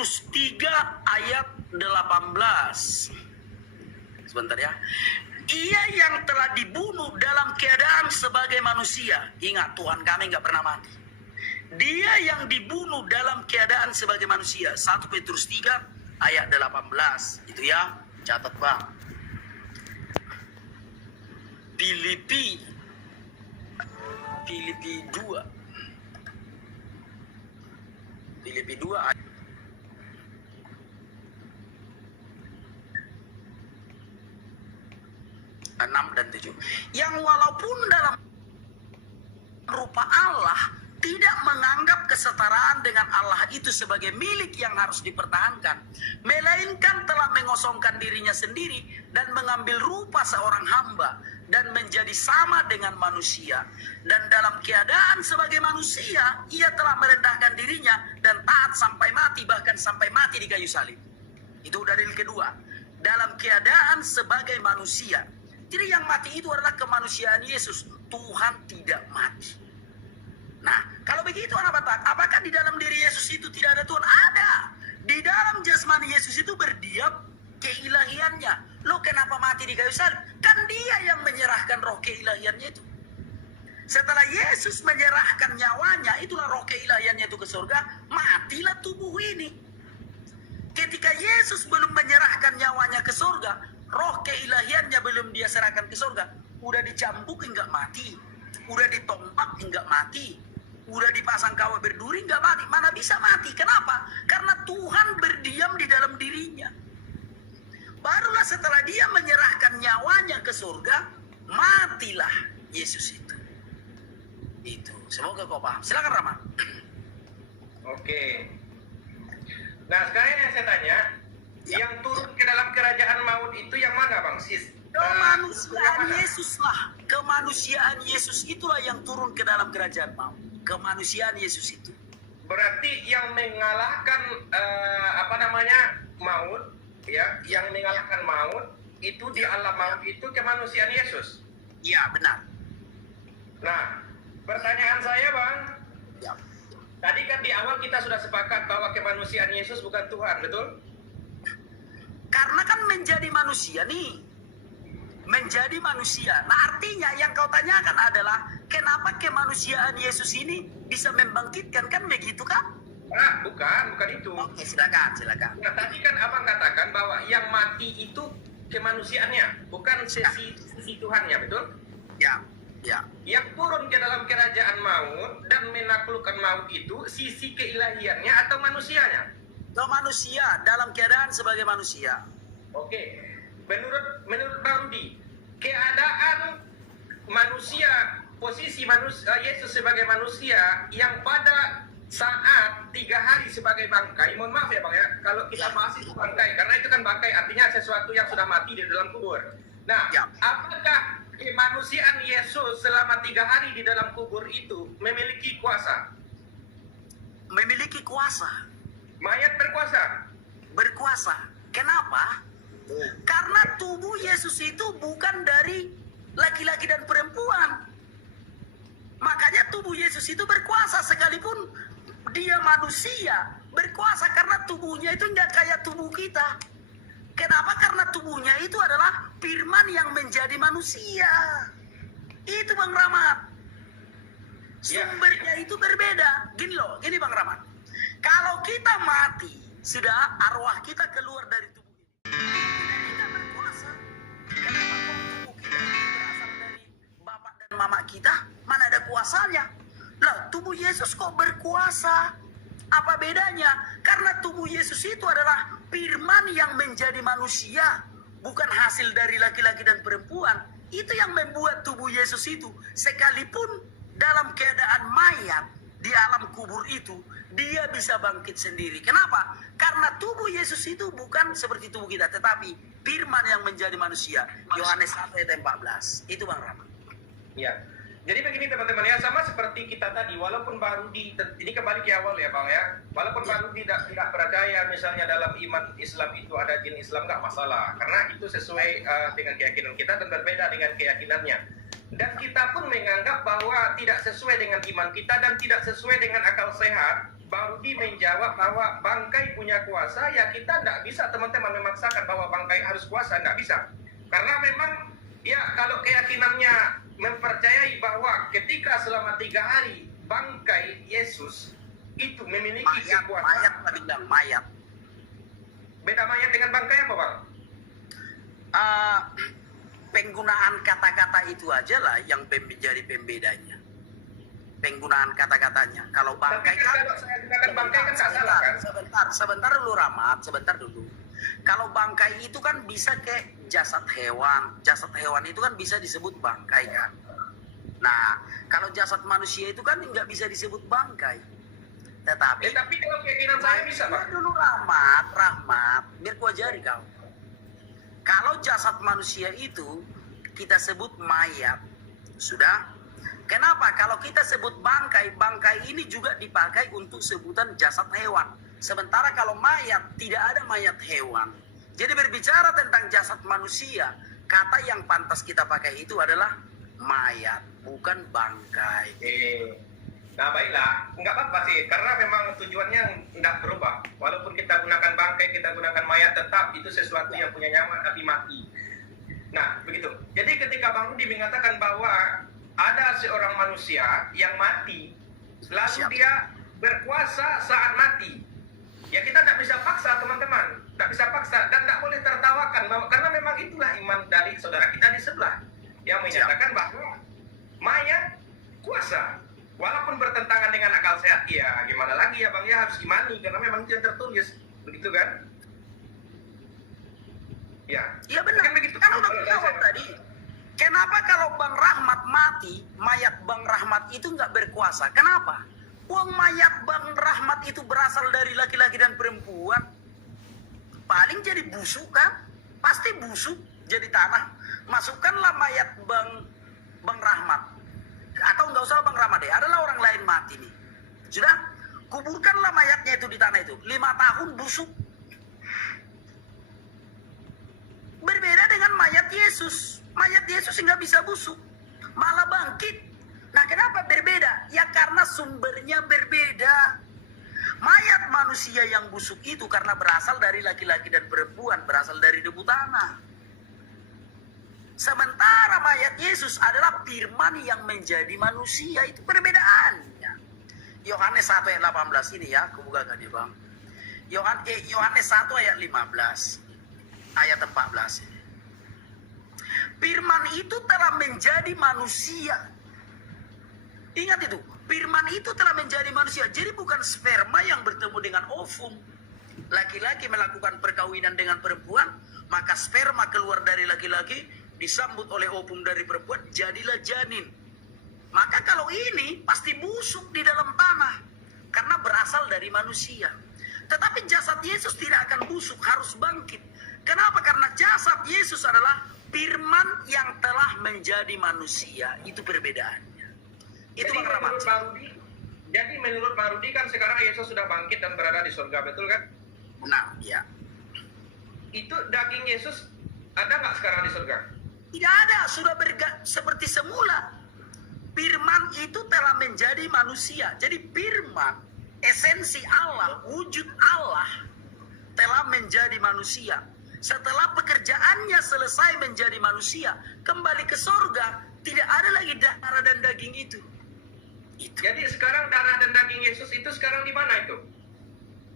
Petrus 3 ayat 18. Sebentar ya. Ia yang telah dibunuh dalam keadaan sebagai manusia. Ingat, Tuhan kami nggak pernah mati. Dia yang dibunuh dalam keadaan sebagai manusia. 1 Petrus 3 ayat 18. Itu ya, catat bang. Filipi 2. Filipi 2 ayat 6 dan 7. Yang walaupun dalam rupa Allah tidak menganggap kesetaraan dengan Allah itu sebagai milik yang harus dipertahankan, melainkan telah mengosongkan dirinya sendiri dan mengambil rupa seorang hamba dan menjadi sama dengan manusia. Dan dalam keadaan sebagai manusia, ia telah merendahkan dirinya dan taat sampai mati, bahkan sampai mati di kayu salib. Itu dalil kedua. Dalam keadaan sebagai manusia. Jadi yang mati itu adalah kemanusiaan Yesus. Tuhan tidak mati. Nah, kalau begitu apakah di dalam diri Yesus itu tidak ada Tuhan? Ada. Di dalam jasmani Yesus itu berdiam keilahiannya. Loh, kenapa mati di kayu salib? Kan dia yang menyerahkan roh keilahiannya itu. Setelah Yesus menyerahkan nyawanya, itulah roh keilahiannya itu ke surga, matilah tubuh ini. Ketika Yesus belum menyerahkan nyawanya ke surga, roh keilahiannya belum dia serahkan ke surga, udah dicambuk enggak mati, udah ditompak enggak mati, udah dipasang kawat berduri enggak mati. Mana bisa mati? Kenapa? Karena Tuhan berdiam di dalam dirinya. Barulah setelah dia menyerahkan nyawanya ke surga, matilah Yesus itu. Itu. Semoga kau paham. Silakan Rama. Oke. Nah, sekarang yang saya tanya, yang turun ke dalam kerajaan maut itu yang mana, Bang? Kemanusiaan Yesus lah. Kemanusiaan Yesus itulah yang turun ke dalam kerajaan maut. Kemanusiaan Yesus itu. Berarti yang mengalahkan maut, ya, yang mengalahkan maut itu di alam maut itu kemanusiaan Yesus. Iya, benar. Nah, pertanyaan saya, Bang. Ya. Tadi kan di awal kita sudah sepakat bahwa kemanusiaan Yesus bukan Tuhan, betul? Karena kan menjadi manusia nih. Menjadi manusia. Nah, artinya yang kau tanyakan adalah kenapa kemanusiaan Yesus ini bisa membangkitkan, kan begitu kan? Nah, bukan itu. Oke, silakan. Nah, tadi kan Abang katakan bahwa yang mati itu kemanusiaannya, bukan sisi Tuhannya, betul? Ya. Yang turun ke dalam kerajaan maut dan menaklukkan maut itu sisi keilahiannya atau manusianya? Manusia dalam keadaan sebagai manusia. Oke. Menurut Bang Rudi, keadaan manusia, posisi manusia, Yesus sebagai manusia yang pada saat 3 hari sebagai bangkai, mohon maaf ya Bang ya, kalau kita bahas itu bangkai, karena itu kan bangkai artinya sesuatu yang sudah mati di dalam kubur. Nah, apakah kemanusiaan Yesus selama 3 hari di dalam kubur itu memiliki kuasa? Memiliki kuasa. Mayat berkuasa? Berkuasa. Kenapa? Karena tubuh Yesus itu bukan dari laki-laki dan perempuan. Makanya tubuh Yesus itu berkuasa sekalipun dia manusia. Berkuasa karena tubuhnya itu nggak kayak tubuh kita. Kenapa? Karena tubuhnya itu adalah firman yang menjadi manusia. Itu Bang Rahmat. Sumbernya itu berbeda. Gini Bang Rahmat. Kalau kita mati, sudah arwah kita keluar dari tubuh ini. Kita berkuasa. Kenapa tubuh kita ini berasal dari bapak dan mama kita? Mana ada kuasanya? Lah, tubuh Yesus kok berkuasa? Apa bedanya? Karena tubuh Yesus itu adalah firman yang menjadi manusia, bukan hasil dari laki-laki dan perempuan. Itu yang membuat tubuh Yesus itu, sekalipun dalam keadaan mayat di alam kubur itu, dia bisa bangkit sendiri. Kenapa? Karena tubuh Yesus itu bukan seperti tubuh kita, tetapi firman yang menjadi manusia. Yohanes 1 ayat 14. Itu Bang Rama. Ya. Jadi begini teman-teman ya, sama seperti kita tadi, walaupun baru ini kembali ke awal ya Bang ya, walaupun baru tidak percaya misalnya dalam iman Islam itu ada jin Islam, nggak masalah, karena itu sesuai dengan keyakinan kita dan berbeda dengan keyakinannya. Dan kita pun menganggap bahwa tidak sesuai dengan iman kita dan tidak sesuai dengan akal sehat Bang Rudi menjawab bahwa bangkai punya kuasa, ya kita tidak bisa teman-teman memaksakan bahwa bangkai harus kuasa, tidak bisa. Karena memang ya kalau keyakinannya mempercayai bahwa ketika selama 3 hari bangkai Yesus itu memiliki Mayat, kekuasaan. tadi bilang mayat. Beda mayat dengan bangkai apa, Bang? Penggunaan kata-kata itu aja lah yang menjadi pembedanya. Penggunaan kata-katanya. Kalau bangkai Tapi kalau saya gunakan bangkai kan nggak salah kan? Sebentar dulu Rahmat, sebentar dulu. Kalau bangkai itu kan bisa ke jasad hewan. Jasad hewan itu kan bisa disebut bangkai kan. Nah, kalau jasad manusia itu kan nggak bisa disebut bangkai. Tetapi Tapi kalau keyakinan saya bisa, Pak. dulu Rahmat, biar ku ajari kau. Kalau jasad manusia itu kita sebut mayat, sudah. Kenapa? Kalau kita sebut bangkai, bangkai ini juga dipakai untuk sebutan jasad hewan. Sementara kalau mayat, tidak ada mayat hewan. Jadi berbicara tentang jasad manusia, kata yang pantas kita pakai itu adalah mayat, bukan bangkai. Nah baiklah, nggak apa-apa sih, karena memang tujuannya nggak berubah. Walaupun kita gunakan bangkai, kita gunakan mayat, tetap itu sesuatu yang punya nyawa tapi mati. Nah begitu. Jadi ketika Bang Rudi mengatakan bahwa ada seorang manusia yang mati, lalu dia berkuasa saat mati. Ya kita tidak bisa paksa teman-teman, tidak bisa paksa dan tidak boleh tertawakan karena memang itulah iman dari saudara kita di sebelah yang menyatakan bahwa mayat kuasa. Walaupun bertentangan dengan akal sehat, ya gimana lagi ya Bang, ya harus imani karena memang itu yang tertulis, begitu kan? Ya. Iya benar. Kan begitu. Kan udah jawab tadi. Kenapa kalau Bang Rahmat mati, mayat Bang Rahmat itu nggak berkuasa? Kenapa? Uang mayat Bang Rahmat itu berasal dari laki-laki dan perempuan. Paling jadi busuk kan? Pasti busuk jadi tanah. Masukkanlah mayat Bang Rahmat. Atau nggak usah Bang Rahmat deh, adalah orang lain mati nih. Sudah, kuburkanlah mayatnya itu di tanah itu. 5 tahun busuk. Berbeda dengan mayat Yesus. Mayat Yesus nggak bisa busuk, malah bangkit. Nah kenapa berbeda? Ya karena sumbernya berbeda. Mayat manusia yang busuk itu karena berasal dari laki-laki dan perempuan, berasal dari debu tanah. Sementara mayat Yesus adalah firman yang menjadi manusia. Itu perbedaannya. Yohanes 1 ayat 18 ini ya, aku bukakan ya Bang. Yohanes 1 ayat 15. Ayat 14 ini. Firman itu telah menjadi manusia. Ingat itu, firman itu telah menjadi manusia. Jadi bukan sperma yang bertemu dengan ovum. Laki-laki melakukan perkawinan dengan perempuan, maka sperma keluar dari laki-laki, disambut oleh ovum dari perempuan, jadilah janin. Maka kalau ini pasti busuk di dalam tanah, karena berasal dari manusia. Tetapi jasad Yesus tidak akan busuk, harus bangkit. Kenapa? Karena jasad Yesus adalah firman yang telah menjadi manusia. Itu perbedaannya. Itu Bang Rahmat. Jadi menurut Bang Rudi kan sekarang Yesus sudah bangkit dan berada di surga, betul kan? Nah, ya. Itu daging Yesus ada nggak sekarang di surga? Tidak ada, sudah seperti semula. Firman itu telah menjadi manusia. Jadi firman, esensi Allah, wujud Allah telah menjadi manusia. Setelah pekerjaannya selesai menjadi manusia, kembali ke surga, tidak ada lagi darah dan daging itu. Jadi sekarang darah dan daging Yesus itu sekarang di mana itu?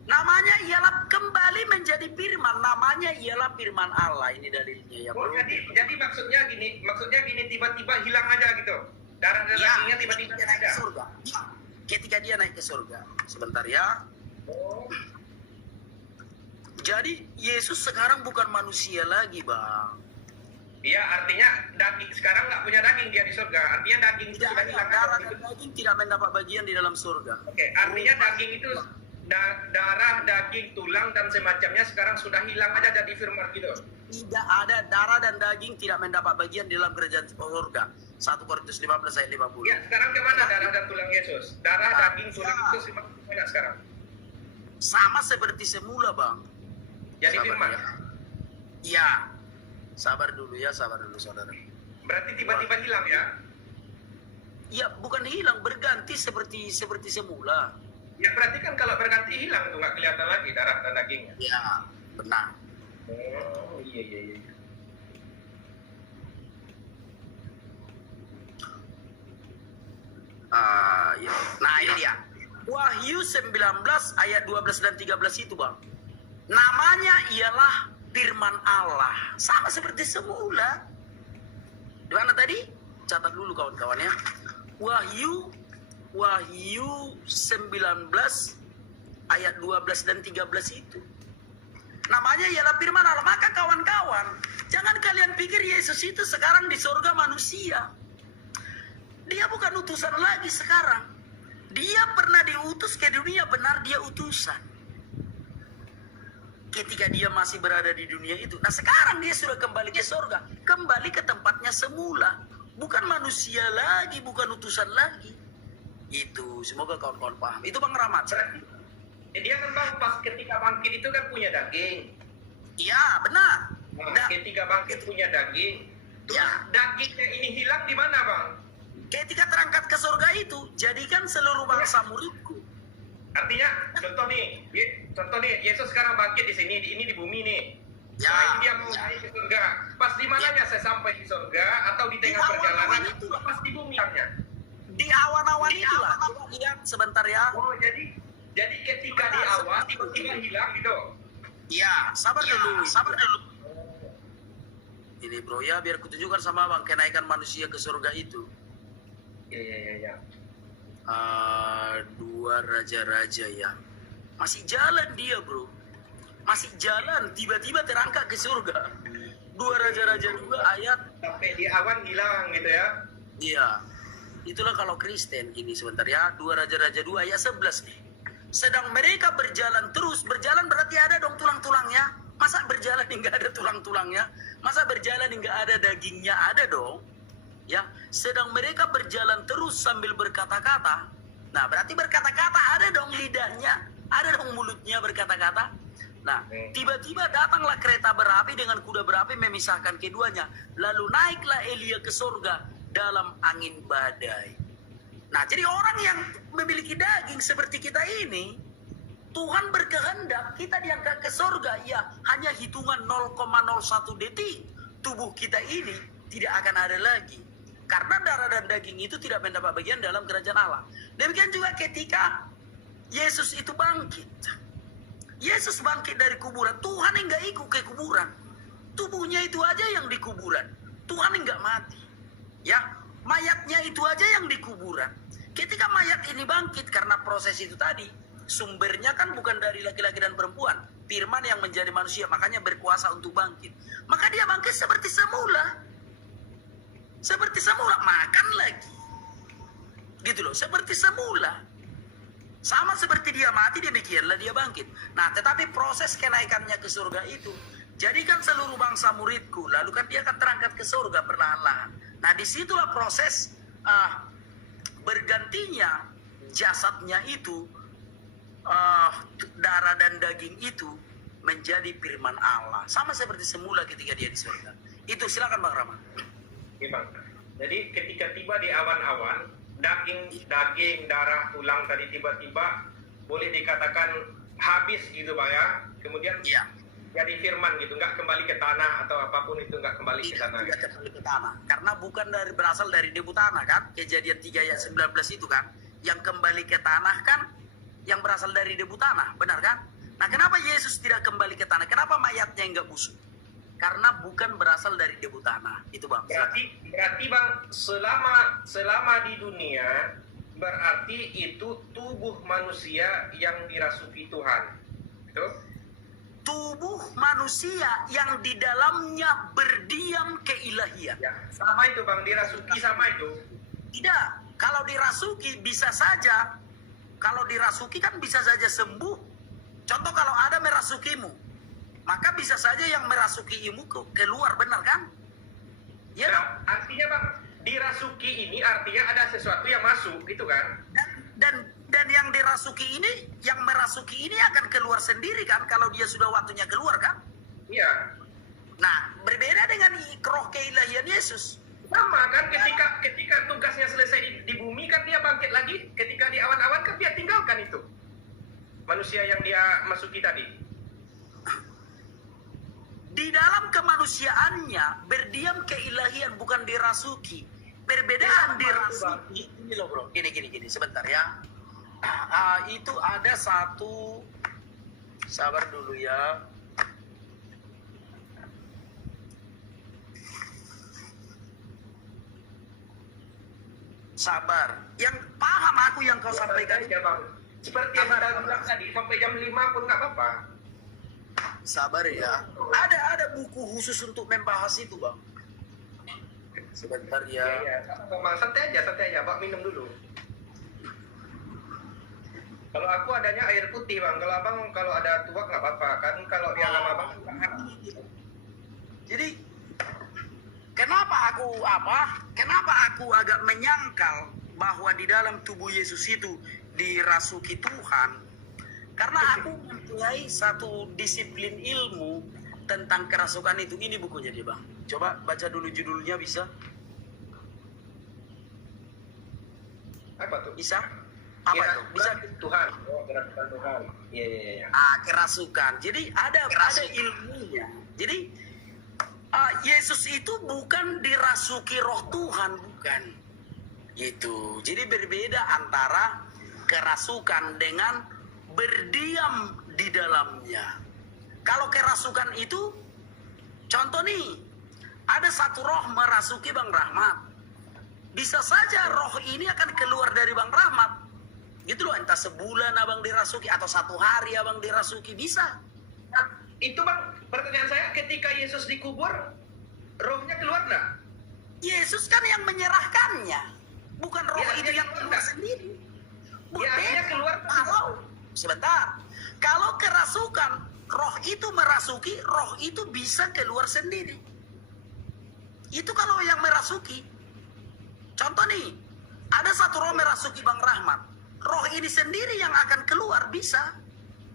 Namanya ialah kembali menjadi firman. Namanya ialah firman Allah. Ini dalilnya ya. Oh, jadi maksudnya gini tiba-tiba hilang aja gitu. Darah dan dagingnya tiba-tiba naik ke surga. Ya. Ketika dia naik ke surga. Sebentar ya. Oh. Jadi Yesus sekarang bukan manusia lagi, Bang. Iya, artinya daging sekarang nggak punya daging dia di surga. Artinya daging itu sudah hilang. Darah dan daging tidak mendapat bagian di dalam surga. Oke, artinya daging itu darah, daging, tulang dan semacamnya sekarang sudah hilang aja jadi firman gitu. Tidak ada darah dan daging tidak mendapat bagian di dalam kerajaan surga. 1 Korintus 15 ayat 50. Ya, sekarang kemana darah dan tulang Yesus? Darah, daging, tulang itu mana sekarang? Sama seperti semula, Bang. Jadi firman. Ya. Sabar dulu saudara. Berarti tiba-tiba hilang ya? Ya, bukan hilang, berganti seperti semula. Ya berarti kan kalau berganti hilang tuh nggak kelihatan lagi darah dan dagingnya. Ya, benar. Oh iya iya iya. Ya. Nah ini dia. Wahyu 19 ayat 12 dan 13 itu bang. Namanya ialah firman Allah. Sama seperti semula. Di mana tadi? Catat dulu kawan-kawan ya. Wahyu 19 ayat 12 dan 13 itu. Namanya ialah firman Allah. Maka kawan-kawan, jangan kalian pikir Yesus itu sekarang di surga manusia. Dia bukan utusan lagi sekarang. Dia pernah diutus ke dunia, benar dia utusan. Ketika dia masih berada di dunia itu. Nah sekarang dia sudah kembali ke surga. Kembali ke tempatnya semula. Bukan manusia lagi, bukan utusan lagi. Itu, semoga kawan-kawan paham. Itu Bang Rahmat. Dia kan bang pas ketika bangkit itu kan punya daging. Iya, benar. Nah, ketika bangkit punya daging. Terus Ya. dagingnya ini hilang di mana bang? Ketika terangkat ke surga itu, jadikan seluruh bangsa muridku. Artinya contoh nih Yesus sekarang bangkit di sini, ini di bumi nih. Ya. Nah, ini dia mau naik ke surga. Pas di mananya saya sampai di surga atau di tengah perjalanan itu. pas di bumi nya. Di awan-awan itulah. Coba lihat sebentar ya. Oh jadi ketika di awal tiba-tiba hilang gitu. Iya, sabar dulu. Ini bro ya, biar kutunjukkan sama abang kenaikan manusia ke surga itu. Iya. Dua raja-raja ya. Masih jalan dia bro. Masih jalan, tiba-tiba terangkat ke surga. Dua raja-raja 2 ayat. Sampai di awan hilang gitu ya. Iya. Itulah kalau Kristen ini sebentar ya. Dua raja-raja 2 ayat 11 nih. Sedang mereka berjalan terus. Berjalan berarti ada dong tulang-tulangnya. Masa berjalan hingga ada tulang-tulangnya? Masa berjalan hingga ada dagingnya? Ada dong. Ya, sedang mereka berjalan terus sambil berkata-kata. Nah, berarti berkata-kata ada dong lidahnya, ada dong mulutnya berkata-kata. Nah, tiba-tiba datanglah kereta berapi dengan kuda berapi memisahkan keduanya. Lalu naiklah Elia ke surga dalam angin badai. Nah, jadi orang yang memiliki daging seperti kita ini, Tuhan berkehendak kita diangkat ke surga. Ya, hanya hitungan 0,01 detik. Tubuh kita ini tidak akan ada lagi. Karena darah dan daging itu tidak mendapat bagian dalam kerajaan Allah. Demikian juga ketika Yesus itu bangkit. Yesus bangkit dari kuburan. Tuhan enggak ikut ke kuburan. Tubuhnya itu aja yang di kuburan. Tuhan enggak mati. Ya, mayatnya itu aja yang di kuburan. Ketika mayat ini bangkit karena proses itu tadi, sumbernya kan bukan dari laki-laki dan perempuan. Firman yang menjadi manusia, makanya berkuasa untuk bangkit. Maka dia bangkit seperti semula. Seperti semula, makan lagi. Gitu loh, seperti semula. Sama seperti dia mati, demikianlah dia bangkit. Nah, tetapi proses kenaikannya ke surga itu, jadikan seluruh bangsa muridku, lalu kan dia akan terangkat ke surga perlahan-lahan. Nah, disitulah proses bergantinya jasadnya itu, darah dan daging itu menjadi firman Allah. Sama seperti semula ketika dia di surga. Itu silakan Bang Rama. Oke, Bang. Jadi ketika tiba di awan-awan, daging, darah, tulang tadi tiba-tiba boleh dikatakan habis gitu Bang ya. Kemudian jadi firman gitu, nggak kembali ke tanah atau apapun itu nggak kembali ke tanah. Tidak kembali ke tanah. Karena bukan berasal dari debu tanah kan. Kejadian 3 ayat 19 itu kan. Yang kembali ke tanah kan yang berasal dari debu tanah. Benar kan? Nah kenapa Yesus tidak kembali ke tanah? Kenapa mayatnya nggak busuk? Karena bukan berasal dari debu tanah. Itu Bang. Berarti Bang, selama di dunia berarti itu tubuh manusia yang dirasuki Tuhan. Betul? Tubuh manusia yang di dalamnya berdiam keilahian. Ya, sama itu Bang, dirasuki sama itu. Tidak. Kalau dirasuki bisa saja. Kalau dirasuki kan bisa saja sembuh. Contoh kalau ada merasukimu, maka bisa saja yang merasukimu keluar, benar kan? Ya. Nah, artinya Bang, dirasuki ini artinya ada sesuatu yang masuk, gitu kan? Dan yang dirasuki ini, yang merasuki ini akan keluar sendiri kan? Kalau dia sudah waktunya keluar kan? Iya. Nah, berbeda dengan roh keilahian Yesus. Sama kan, ketika tugasnya selesai di bumi kan dia bangkit lagi. Ketika di awan-awan kan dia tinggalkan itu. manusia yang dia masuki tadi? Di dalam kemanusiaannya berdiam keilahian, bukan dirasuki. Perbedaan dirasuki ini loh bro. Gini sebentar ya. Itu ada satu, sabar dulu ya. Sabar. Yang paham aku yang kau sampaikan. Ya, Bang. Seperti yang Anda bilang tadi, sampai jam 5 pun nggak apa-apa. Sabar ya. Ada buku khusus untuk membahas itu, Bang. Sebentar ya. Iya. Bang, santai aja, Bang, minum dulu. Kalau aku adanya air putih, Bang. Kalau Abang kalau ada tuak nggak apa-apa. Kan kalau yang sama Bang nggak. Jadi kenapa aku agak menyangkal bahwa di dalam tubuh Yesus itu dirasuki Tuhan? Karena aku mempunyai satu disiplin ilmu tentang kerasukan itu. Ini bukunya dia, Bang. Coba baca dulu judulnya, bisa? Apa tuh? Bisa? Apa Ya, itu? Bisa? Tuhan. Oh, kerasukan Tuhan. Iya. Kerasukan. Jadi ada ilmunya. Jadi Yesus itu bukan dirasuki roh Tuhan, bukan. Gitu. Jadi berbeda antara kerasukan dengan berdiam di dalamnya. Kalau kerasukan itu, contoh nih, ada satu roh merasuki Bang Rahmat. Bisa saja roh ini akan keluar dari Bang Rahmat. Gitu loh, entah sebulan abang dirasuki atau 1 hari abang dirasuki, bisa. Nah, itu Bang, pertanyaan saya, ketika Yesus dikubur, rohnya keluar nggak? Yesus kan yang menyerahkannya, bukan roh Ya, itu dia yang keluar keluar nggak? sendiri. Ya, artinya keluar. Sebentar, kalau kerasukan, roh itu merasuki, roh itu bisa keluar sendiri. Itu kalau yang merasuki. Contoh nih, ada satu roh merasuki Bang Rahmat. Roh ini sendiri yang akan keluar, bisa.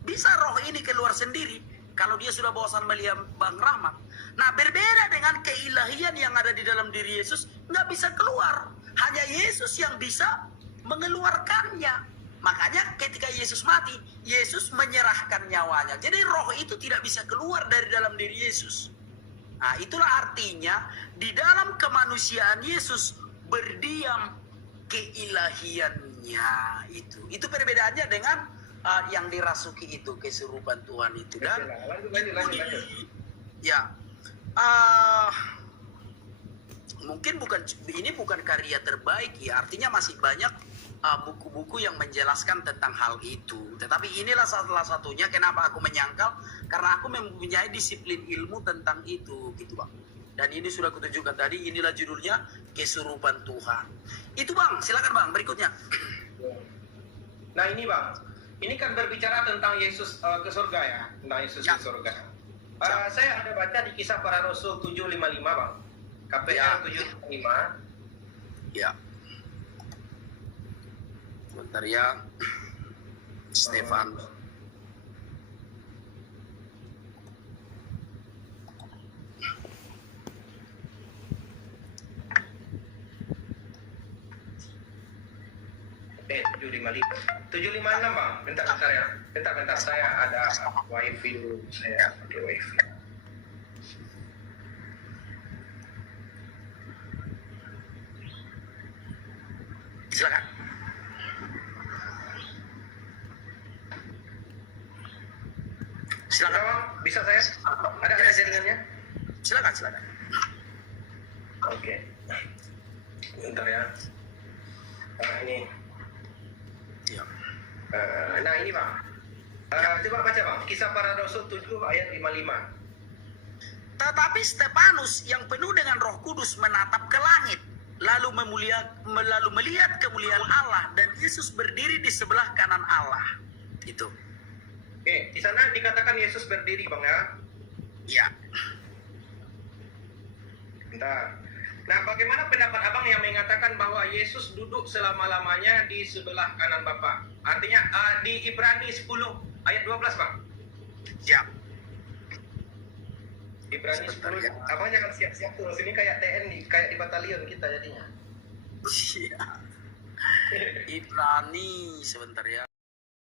Bisa roh ini keluar sendiri kalau dia sudah bosan melihat Bang Rahmat. Nah, berbeda dengan keilahian yang ada di dalam diri Yesus, nggak bisa keluar. Hanya Yesus yang bisa mengeluarkannya. Makanya ketika Yesus mati, Yesus menyerahkan nyawanya. Jadi roh itu tidak bisa keluar dari dalam diri Yesus. Nah, itulah artinya di dalam kemanusiaan Yesus berdiam keilahiannya itu. Itu perbedaannya dengan yang dirasuki itu, kesurupan Tuhan itu. Dan Lanjut. ya, mungkin ini bukan karya terbaik ya. Artinya masih banyak buku-buku yang menjelaskan tentang hal itu. Tetapi inilah salah satunya kenapa aku menyangkal, karena aku mempunyai disiplin ilmu tentang itu, gitu Bang. Dan ini sudah kutunjukkan tadi, inilah judulnya Kesurupan Tuhan. Itu Bang, silakan Bang, berikutnya. Nah ini Bang, ini kan berbicara tentang Yesus ke surga ya, tentang Yesus ke surga. Saya ada baca di Kisah Para Rasul 755 Bang, KPA 755. Ya. Sebentar ya, Stefan. Eh, 756 Bang, bentar ya. Bentar, saya ada wifi dulu, saya pakai wifi. Silakan. Silakan Bang, bisa saya? Ada jaringannya? Silakan. Oke. Bentar ya. Ini. Ya. Nah ini Bang. Coba baca Bang, Kisah Para Rasul 7 ayat 55. Tetapi Stefanus yang penuh dengan Roh Kudus menatap ke langit, lalu melihat kemuliaan Allah dan Yesus berdiri di sebelah kanan Allah. Itu. Oke, di sana dikatakan Yesus berdiri Bang ya. Ya. Bentar. Nah, bagaimana pendapat Abang yang mengatakan bahwa Yesus duduk selama-lamanya di sebelah kanan Bapa? Artinya di Ibrani 10 ayat 12 Bang. Ya. Ibrani 10. Ya. Abang jangan siap-siap terus, ini kayak TNI, kayak di batalion kita jadinya. Iya. Ibrani sebentar ya.